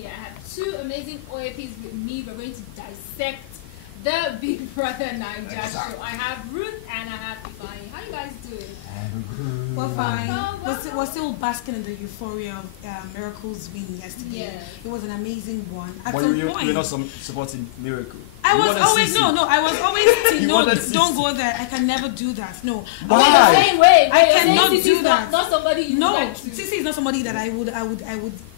Yeah, I have two amazing OAPs with me. We're going to dissect the Big Brother Naija show. I have Ruth and I have Ifeanyi. How you guys doing? We're fine. We're still basking in the euphoria of Miracle's win yesterday. Yeah. It was an amazing one. At but some you're point, not supporting Miracle. I was always I was always don't go there. I can never do that. No. Why? The same way. I cannot do that. Not somebody you no, like to. Cee-C is not somebody that I would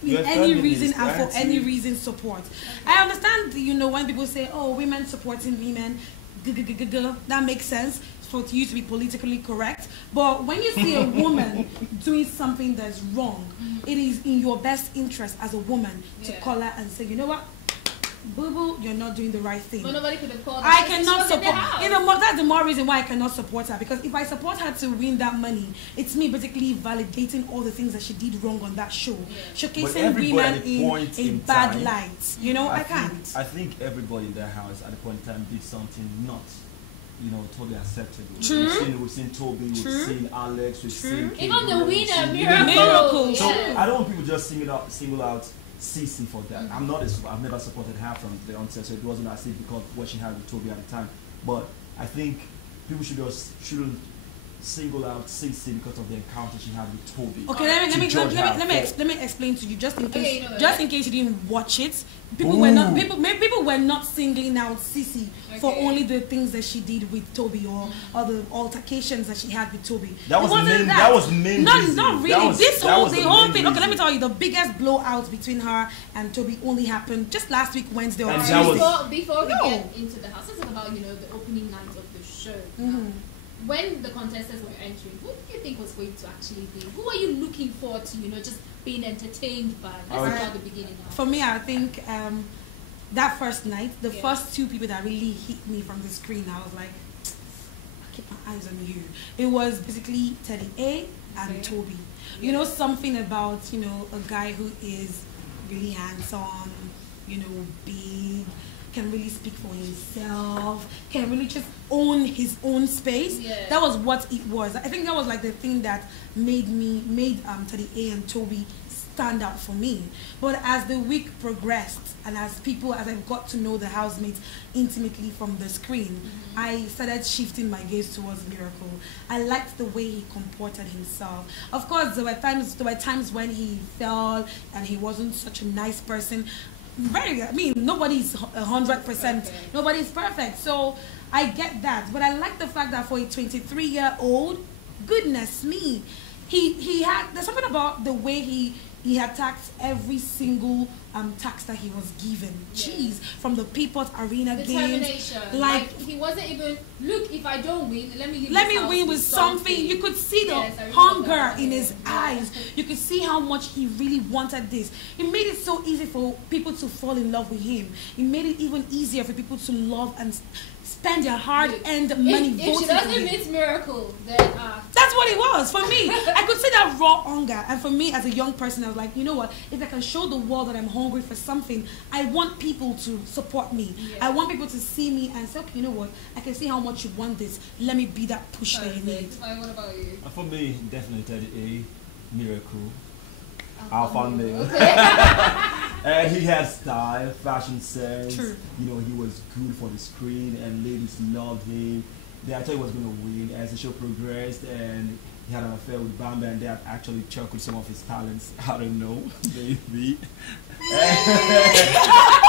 in any reason and for any reason support. I understand, when people say, oh, women supporting women, that makes sense for you to be politically correct. But when you see a woman doing something that's wrong, it is in your best interest as a woman to call her and say, you know what? Boo-boo, you're not doing the right thing. But nobody could have called her. I cannot support. That's the more reason why I cannot support her. Because if I support her to win that money, it's me basically validating all the things that she did wrong on that show, showcasing women in a bad light. I can't. I think everybody in their house at the point in time did something not, totally acceptable. True. We've seen Toby, we've seen Alex, we've seen even the winner, Miracle. So I don't want people just single out Cee-C for that. I've never supported her from the onset, so it wasn't as if because of what she had with Toby at the time. But I think people shouldn't single out Cee-C because of the encounter she had with Toby. Okay, let me explain to you just in case you didn't watch it. People were not singling out Cee-C for only the things that she did with Toby or the altercations that she had with Toby. That was main. Not really. The whole thing. Okay, let me tell you, the biggest blowout between her and Toby only happened just last week Wednesday or Tuesday. Before we get into the house, let's talk about the opening night of the show. When the contestants were entering, who do you think was going to actually be? Who are you looking forward to, just being entertained by? Let's start at the beginning now. For me, I think that first night, the first two people that really hit me from the screen, I was like, I keep my eyes on you. It was basically Teddy A and Toby. Something about, a guy who is really handsome, big, can really speak for himself, can really just own his own space. That was what it was. I think that was like the thing that made Teddy A and Toby stand out for me. But as the week progressed and as I got to know the housemates intimately from the screen, I started shifting my gaze towards Miracle. I liked the way he comported himself. Of course, there were times when he fell and he wasn't such a nice person. Nobody's 100%. Nobody's perfect. So I get that. But I like the fact that for a 23-year-old, goodness me, there's something about the way he attacked every single tax that he was given. Jeez, from the People's Arena games, like he wasn't even, look, if I don't win, let me win with something. You could see the hunger in his eyes. You could see how much he really wanted this. It made it so easy for people to fall in love with him. It made it even easier for people to love and spend their hard-earned money voting for him. If she doesn't meet Miracle, then that's what it was for me. I could see that raw hunger, and for me as a young person, I was like, you know what? If I can show the world that I'm hungry for something, I want people to support me. I want people to see me and say, okay, you know what? I can see how much you want this. Let me be that push that you need. What about you? For me, definitely Teddy A, Miracle, Alpha Male. And he had style, fashion sense. True. He was good for the screen, and ladies loved him. I thought he was going to win as the show progressed, and he had an affair with Bamba, and they had actually chuckled some of his talents. I don't know, maybe.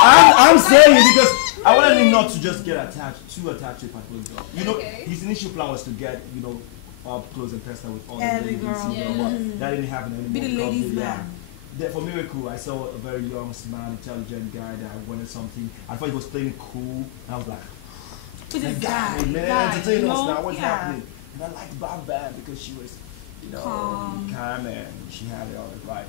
I'm saying it because I wanted him not to just get attached to a particular girl. His initial plan was to get, up close and personal with all the ladies. But that didn't happen anymore. Be the ladies' man. For Miracle, I saw a very young, smart, intelligent guy that wanted something. I thought he was playing cool, and I was like, who's this guy? Entertain us now, what's happening? And I liked Bam Bam because she was, calm and she had it all right.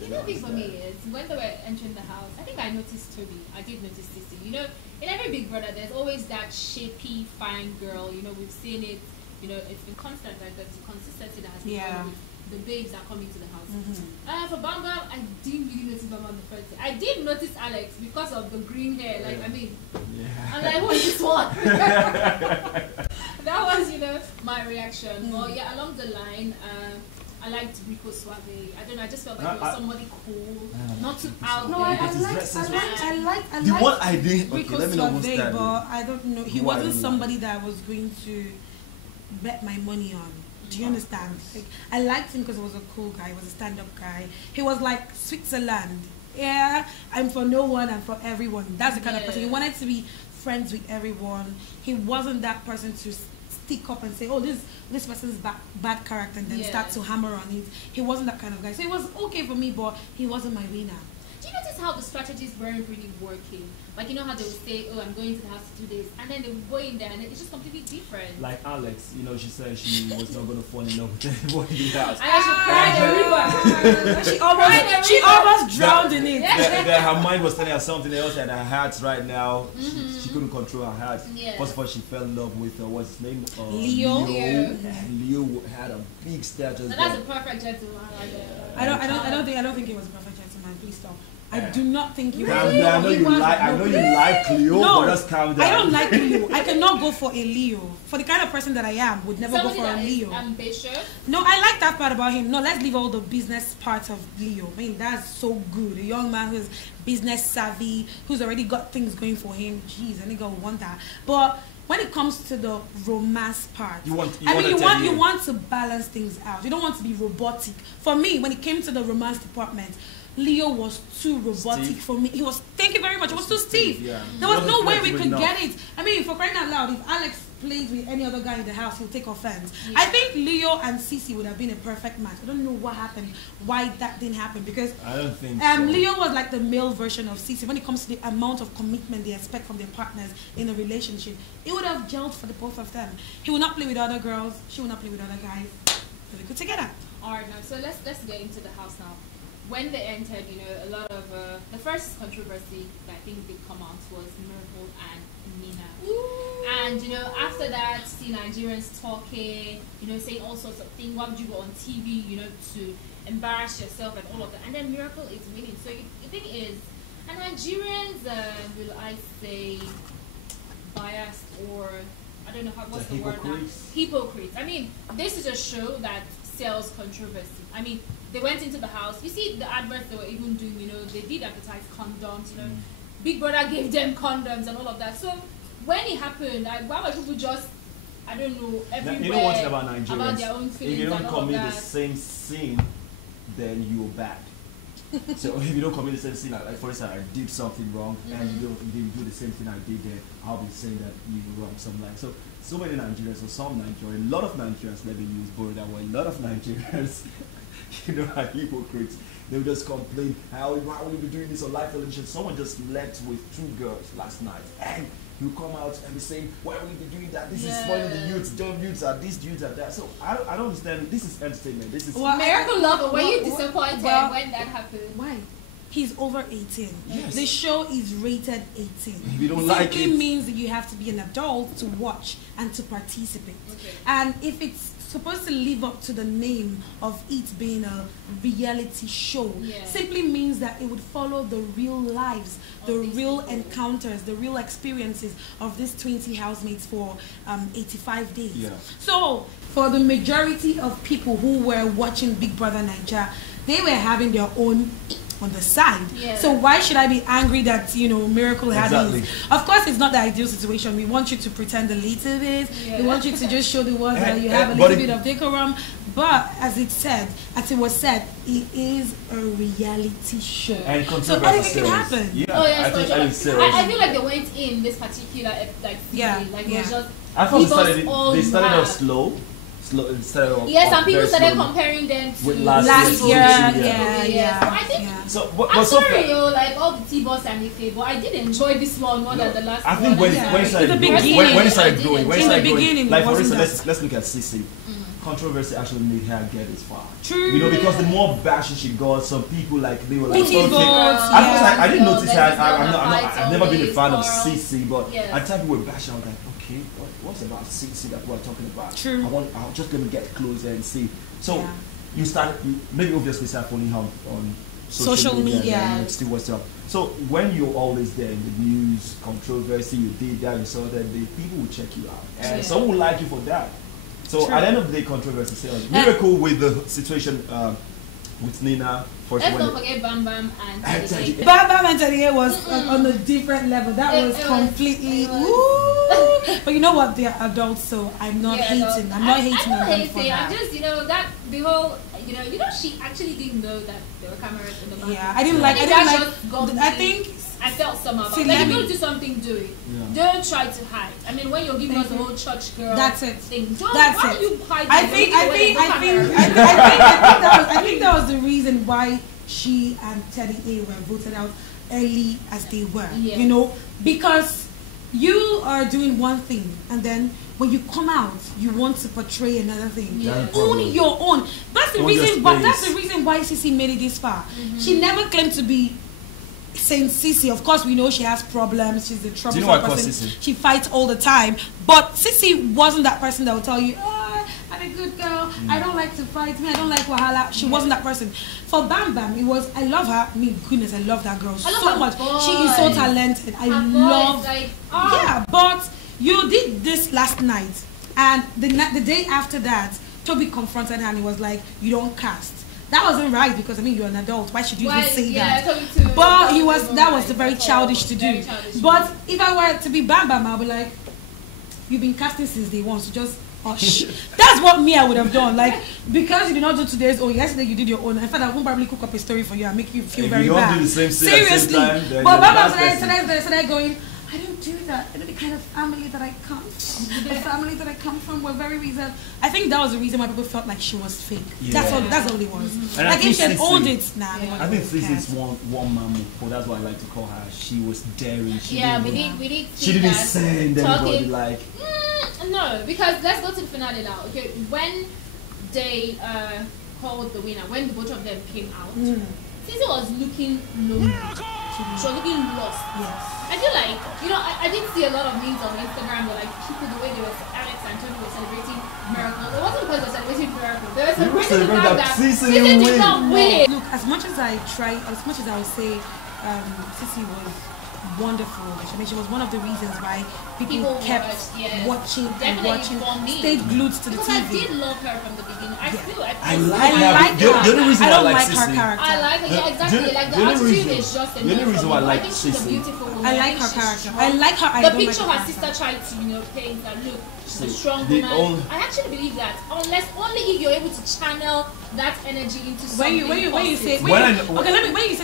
The thing for me is, when they were entering the house, I think I noticed Toby. I did notice Cee-C. In every Big Brother, there's always that shapy, fine girl. We've seen it. It's been constant, like the consistency that has been the babes that come into the house. For Bam Bam, I didn't really notice Bam Bam the first day. I did notice Alex because of the green hair. I'm like, who is this one? That was, my reaction. But along the line, I liked Rico Suave. I don't know. I just felt like he was somebody cool, not too out No, there. I like the one I did. Okay, Rico let me know what's Suave, that. but I don't know. He wasn't somebody that I was going to bet my money on. Do you understand? Like, I liked him because he was a cool guy. He was a stand-up guy. He was like Switzerland. Yeah, I'm for no one, I'm for everyone. That's the kind of person. He wanted to be friends with everyone. He wasn't that person to stick up and say, oh, this person's bad character, and then start to hammer on it. He wasn't that kind of guy. So it was okay for me, but he wasn't my winner. Do you notice how the strategies weren't really working? Like, you know how they would say, oh, I'm going to the house to do this, and then they would go in there and it's just completely different. Like Alex, you know, she said she was not going to fall in love with anybody in the house. I She almost drowned in it. Her mind was telling her something else, and her heart right now, she couldn't control her heart. Yeah. First of all, she fell in love with, what's his name? Leo. And Leo had a big status. So that's a perfect gentleman right there. I don't think he was a perfect gentleman. Please stop. I do not think he was. I know you like Leo, but just calm down. I don't like Leo. I cannot go for a Leo. For the kind of person that I am, would never Somebody go for a that is Leo. ambitious. No, I like that part about him. No, let's leave all the business parts of Leo. I mean, that's so good. A young man who's business savvy, who's already got things going for him. Jeez, a nigga would want that. But when it comes to the romance part, you want to balance things out. You don't want to be robotic. For me, when it came to the romance department, Leo was too robotic for me. He was, thank you very much, it was too stiff. Yeah. There was no way we could get it. I mean, for crying out loud, if Alex plays with any other guy in the house, he'll take offense. Yeah. I think Leo and Cee-C would have been a perfect match. I don't know what happened, why that didn't happen, because I don't think so. Leo was like the male version of Cee-C. When it comes to the amount of commitment they expect from their partners in a relationship, it would have gelled for the both of them. He would not play with other girls, she would not play with other guys. They good together. Alright, now so let's get into the house now. When they entered, you know, a lot of the first controversy that I think did come out was Miracle and Nina. Ooh. And you know, after that, see Nigerians talking, you know, saying all sorts of things. Why would you go on TV, you know, to embarrass yourself and all of that? And then Miracle is winning. So the thing is, and Nigerians, will I say, biased, or I don't know what's the word now? Hypocrites. I mean, this is a show that sells controversy. I mean, they went into the house. You see the adverts they were even doing, you know, they did advertise condoms, you know. Big Brother gave them condoms and all of that. So when it happened, why were people just, I don't know, everywhere you know one thing about Nigerians, about their own feelings? If you don't and all commit of the that. same sin, then you're bad. So if you don't commit the same sin, like for instance, I did something wrong and you didn't do the same thing I did, then I'll be saying that you were wrong, something like so. So many Nigerians, or some Nigerians, a lot of Nigerians, let me use both that way, a lot of Nigerians, you know, are hypocrites. They will just complain, why will you be doing this on live television? Someone just left with 2 girls last night, and you come out and be saying, why will you be doing that? This is spoiling the youths, dumb youths are this, youths are that. So I don't understand. This is entertainment. This is Miracle Lover. Were you disappointed when that happened? Why? He's over 18. Yes. The show is rated 18. If you don't like it, means that you have to be an adult to watch and to participate. Okay. And if it's supposed to live up to the name of it being a reality show, simply means that it would follow the real lives, the real encounters, the real experiences of these 20 housemates for 85 days. Yeah. So for the majority of people who were watching Big Brother Naija, they were having their own on the side. Yeah. So why should I be angry that, you know, Miracle had his? Of course, it's not the ideal situation. We want you to pretend a little bit. We want you to just show the world that you have a little bit of decorum. But as it was said, it is a reality show. And so anything can happen. Yeah. Oh yes, I feel like they went in this particular season, like it was just. I thought they started off slow. Some people started comparing them to with last year. Yeah. I think. So, I'm sorry, like all the T-Boss and Ife, but I did enjoy this one more than the last one. I think when it started growing, like for instance, let's look at Cee-C. Controversy actually made her get as far. True. You know, because the more bashing she got, some people like they were like, I didn't notice her. I've never been a fan of Cee-C, but at the time we were bashing, I was like, okay, what's about Cee-C that we're talking about? True. I'll just let me get closer and see. So you started, maybe obviously start following her on social media. And see what's up. So when you're always there in the news, controversy, you did that, you saw that, the people will check you out, and some will like you for that. So at the end of the day, controversy sells. Miracle with the situation with Nina. Let's not forget Bam Bam and Teddy. Bam Bam and Teddy was on a different level. That was completely. But you know what? They're adults, so I'm not hating. I'm not hating on them for that. I'm just, that the whole, she actually didn't know that there were cameras in the bathroom. Yeah, I didn't like. I think. I felt somehow. Like, if you're going to do something, do it. Yeah. Don't try to hide. I mean, when you're giving us the whole church girl thing, why are you hiding? I think that was the reason why she and Teddy A were voted out early as they were. Yeah. Because you are doing one thing, and then when you come out, you want to portray another thing. Yeah. Own your own. That's the reason. But that's the reason why Cee-C made it this far. She never claimed to be Saint Cee-C. Of course, we know she has problems. She's a troublesome person. She fights all the time. But Cee-C wasn't that person that would tell you, "Oh, I'm a good girl. I don't like to fight. I don't like wahala." She wasn't that person. For Bam Bam, it was, I love her. I mean, goodness, I love that girl so much. She is so talented. I love. Yeah, but you did this last night, and the day after that, Toby confronted her and he was like, "You don't cast." That wasn't right, because I mean, you're an adult. Why should you even say that? But that was very childish to do. But if I were to be Bam Bam, I'll be like, you've been casting since day one, so just hush. That's what I would have done. Like, because you did not do today's own, yesterday you did your own. In fact, I won't probably cook up a story for you and make you feel very bad. Do the same Seriously. At the same time, but Bam Bam started going, I don't do that. I know the kind of family that I come from. The family that I come from were very reasoned. I think that was the reason why people felt like she was fake. Yeah. That's all it was. Like, if she had owned it, I think Cee-C's one man move. That's what I like to call her. She was daring. She didn't send anybody like. No, because let's go to the finale now. Okay, when they called the winner, when the both of them came out, Cee-C was looking lonely. She was looking lost. Yes. I feel like, I did see a lot of memes on Instagram where, like, people, the way they were, Alex and Tony were celebrating miracles. It wasn't because they were celebrating miracles. They were celebrating the fact that Cee-C did not win. Look, as much as I would say Cee-C was wonderful. I mean, she was one of the reasons why people kept watching and watching, stayed glued to the TV. I did love her from the beginning. I like her. The only reason I don't like her character. I like her, exactly. Like, the attitude is just the only reason why I like she's a beautiful woman. I like her character. I like her. The picture her sister tried to, paint that look, she's a strong woman. I actually believe that, unless only if you're able to channel that energy into something. When you say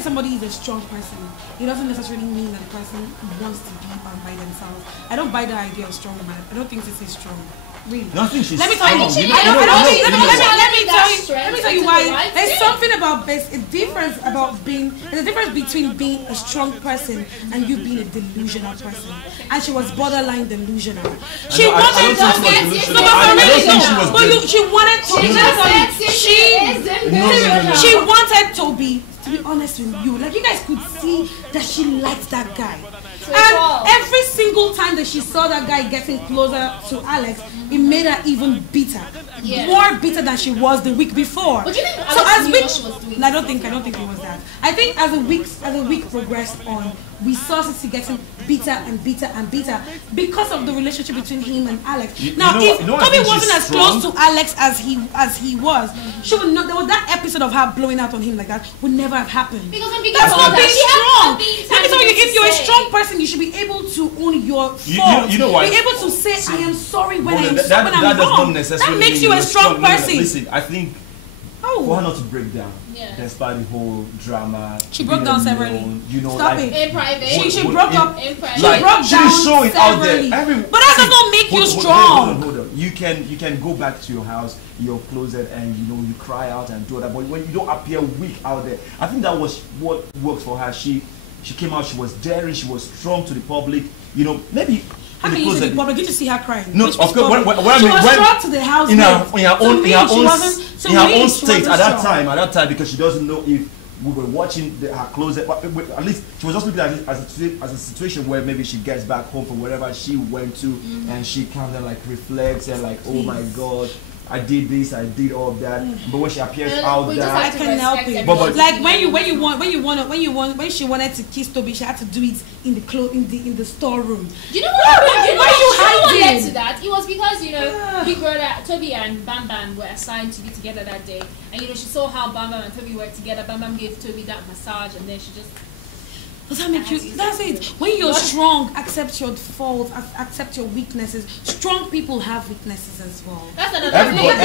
somebody is a strong person, it doesn't necessarily mean that the person wants to be by themselves. I don't buy the idea of strong woman. I don't think this is strong. Really. Nothing she's let me tell you. Let me tell you why. There's something about there's a difference between being a strong person and you being a delusional person. And she was borderline delusional. She wanted Toby, to be honest with you, like, you guys could see that she liked that guy. And every single time that she saw that guy getting closer to Alex, it made her even bitter. More bitter than she was the week before. But you think Alex knew what she was doing? I don't think it was that. I think as the week progressed on, we saw Cee-C getting bitter and bitter and bitter because of the relationship between him and Alex. If Toby wasn't as close to Alex as he was, she would not. There was that episode of her blowing out on him like that would never have happened. That's not being strong. Let me tell you, if you're a strong person, you should be able to own your fault. You know why? Be able to say, I am sorry when I'm wrong. That makes you a strong person. Listen, I think for her not to break down, despite the whole drama, she broke down severally. Stop it. In private. She broke up. In private. She broke down severally. Out there. But that does not make you strong. Hold on. You can go back to your house, your closet, and you cry out and do that. But when you don't appear weak out there, I think that was what worked for her. She came out. She was daring. She was strong to the public. Maybe. How can you see the public? Did you see her crying? No, of course. She was brought to the house in her own state at that time, because she doesn't know if we were watching her closet. But at least she was just looking at it as a situation where maybe she gets back home from wherever she went to, and she kind of like reflects and like, oh my God, I did this, I did all of that. But when she appears out there, I can help it. But Like when she wanted to kiss Toby, she had to do it in the storeroom. You know what? Why are you hiding? Led to that? It was because Big Brother Toby and Bam Bam were assigned to be together that day, and she saw how Bam Bam and Toby worked together. Bam Bam gave Toby that massage, and then she just. Does that make you? That's it. When you're strong, accept your faults, accept your weaknesses. Strong people have weaknesses as well. That's another everybody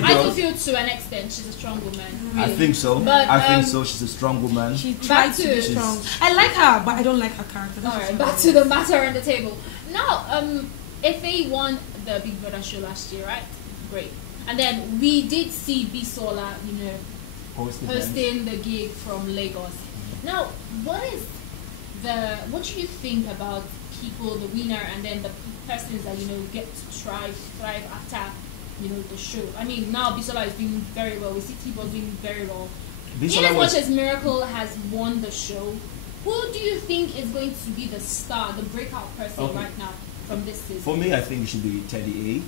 does. I do feel to an extent she's a strong woman. Really. I think so. But, I think so. She's a strong woman. She tried to be strong. I like her, but I don't like her character. Alright, back to the matter on the table. Now, Efe won the Big Brother show last year, right? Great. And then we did see Bisola, hosting the gig from Lagos. Now, what do you think about people, the winner, and then the persons that get to thrive after the show? I mean, now Bisola is doing very well. We see T-Boss doing very well. In as much as Miracle has won the show, who do you think is going to be the star, the breakout person right now from this season? For me, I think it should be Teddy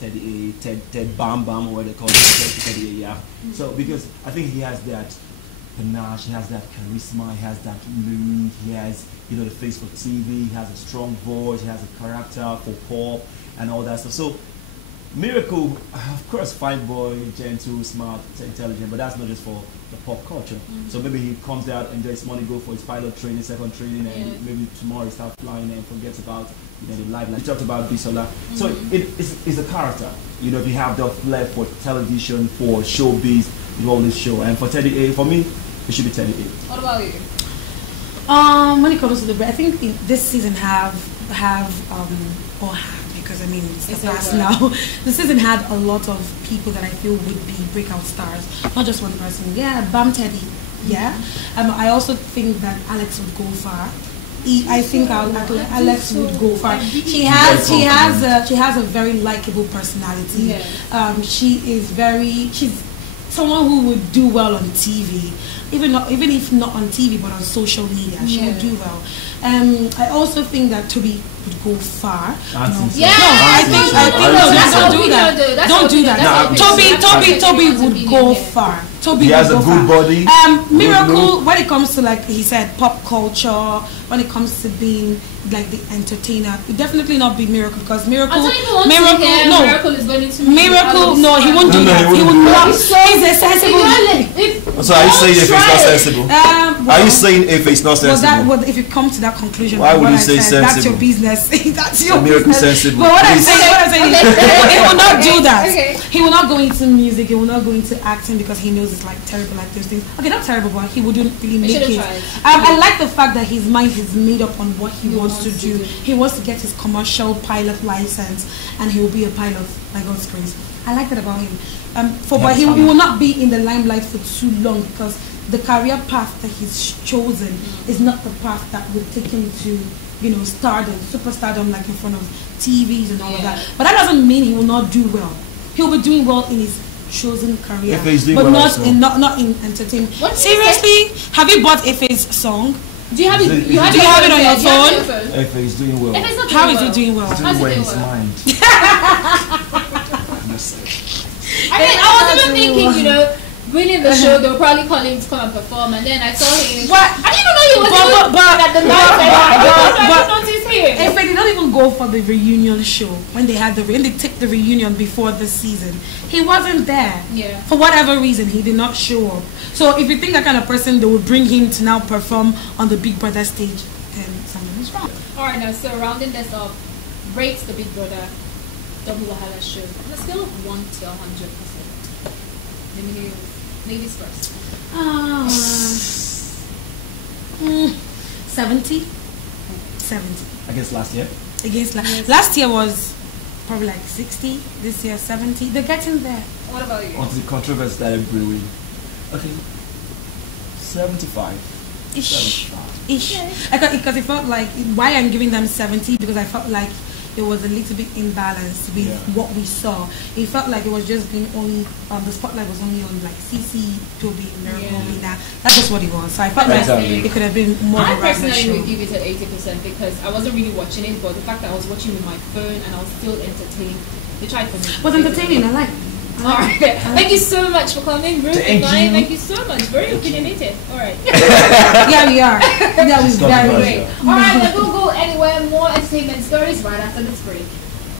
A, Ted Bam Bam, or what they call it, Teddy A, yeah. So because I think he has that panache, he has that charisma, he has that mood, he has the face for TV, he has a strong voice, he has a character for pop and all that stuff. So Miracle, of course, fine boy, gentle, smart, intelligent, but that's not just for the pop culture. So maybe he comes out, enjoys money, go for his pilot training, second training, and maybe tomorrow he starts flying and forgets about the life. Like we talked about Bisola. So it's a character. If you have the flair for television, for showbiz, you always show. And for Teddy A, for me, it should be Teddy A. What about you? When it comes to I think this season because I mean it's the past now. The season had a lot of people that I feel would be breakout stars, not just one person. Yeah, Bam Teddy. Yeah. I also think that Alex would go far. I think Alex would go far. She has a very likable personality. Yeah. She's someone who would do well on TV, even if not on TV, but on social media. She would do well. I also think that Toby would go far. Don't do that. Toby would go far. He has a good body. Miracle, when it comes to, like he said, pop culture, when it comes to being like the entertainer, it definitely not be Miracle, because Miracle is going to he won't do that. He would not. He's a sensible. So are you saying if it's not sensible? Are you saying if it's not sensible? If you come to that conclusion, why would you say sensible? That's your business. That's your Miracle business. sensible. But what I'm saying, he will not do that. He will not go into music. He will not go into acting because he knows it's like terrible, like those things. Okay, not terrible, but he wouldn't really make it. I like the fact that his mind is made up on what he wants to do. He wants to get his commercial pilot license, and he will be a pilot by God's grace. I like that about him. But he will not be in the limelight for too long, because the career path that he's chosen is not the path that would take him to, stardom, superstardom, like in front of TVs and all of that. But that doesn't mean he will not do well. He'll be doing well in his chosen career, but not in entertainment. Seriously, have you bought Efe's song? Do you have it? Do you have it on your phone? Efe is doing well. How is he doing well? He's doing well in his mind. I was even thinking, winning the show, they were probably calling him to come and perform, and then I saw him. What? I didn't even know he was at the night. If they did not even go for the reunion show when they took the reunion before the season, he wasn't there. Yeah. For whatever reason, he did not show up. So if you think that kind of person, they would bring him to now perform on the Big Brother stage, then something is wrong. All right, now so rounding this up, rate the Big Brother Double Wahala show on a scale of 1 to 100%. Let me hear ladies first. 70. 70. Against last year? Last year was probably like 60. This year 70. They're getting there. What about you? Onto the controversy started brewing. Okay. 75. Ish. Because it felt like, why I'm giving them 70, because I felt like it was a little bit imbalanced with what we saw. It felt like it was just being only, the spotlight was only on like Cee-C, Toby, Miracle, That's just what it was. So I felt like it could have been more of a regular show. I personally would give it an 80% because I wasn't really watching it, but the fact that I was watching with my phone and I was still entertained, They tried for me. It was entertaining. I like. All right. Thank you so much for coming, Ruth and Mai. Thank you so much. Very opinionated. All right. Yeah, we are. Yeah, we're very great. All right, then we'll go anywhere. More entertainment stories right after this break.